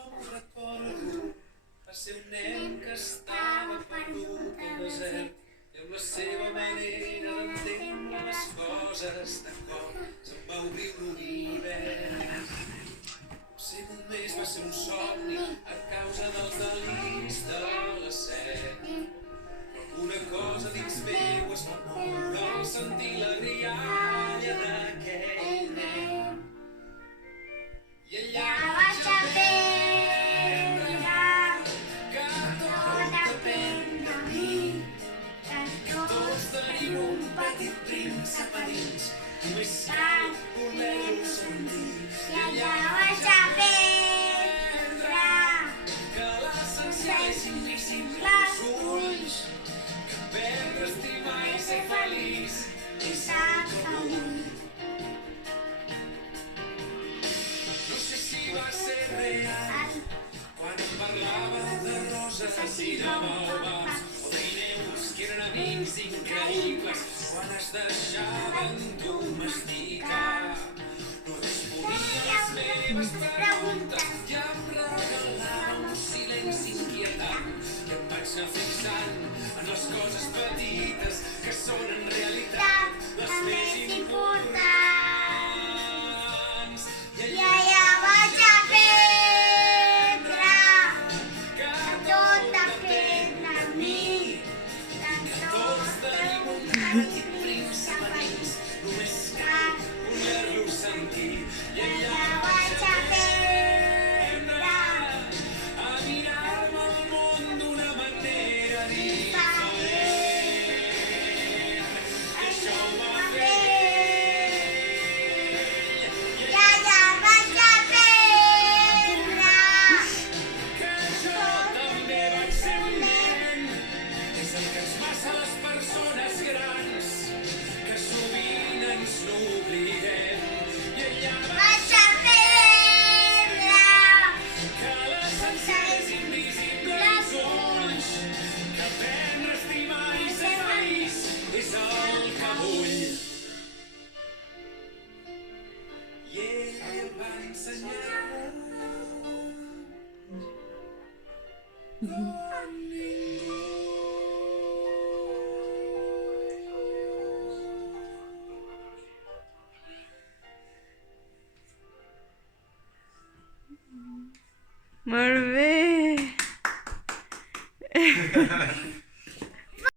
com recordo, va ser un nen que estava perdut al desert i amb la seva manera d'entendre les coses de cop se'n va obrir un univers. Potser només va ser un somni a causa dels deliris de la set. Una cosa dins meu es va moure al sentir la rialla d'aquell nen. I allà vaig aprendre que tot depèn de mi, que tots tenim un petit príncep a dins, només cal voler-ho sentir. I allà vaig aprendre que l'essencial és invisible als ulls, perdre, estimar i ser feliç, i saps que vull. No sé si va ser real quan em parlava de roses i de baobabs o d'ineus que eren amics increïbles quan es deixaven domesticar. No responia a les meves preguntes i em regalava un silenci inquietant i em vaig anar fixant en les coses petites que són en realitat les més importants. I allà vaig aprendre que tot depèn de mi, que tots tenim un petit príncep a dins, només cal voler-lo sentir. I allà vaig aprendre a mirar-me el món d'una manera diferent. Això ho va fer ell. I allà vaig aprendre que jo també vaig ser un nen. És el que ens passa a les persones grans, que sovint ens n'oblidem. I allà vaig aprendre que l'essencial és invisible als ulls, que aprendre, estimar i ser feliç és el que vull. I ell em va ensenyar com ningú. Molt bé!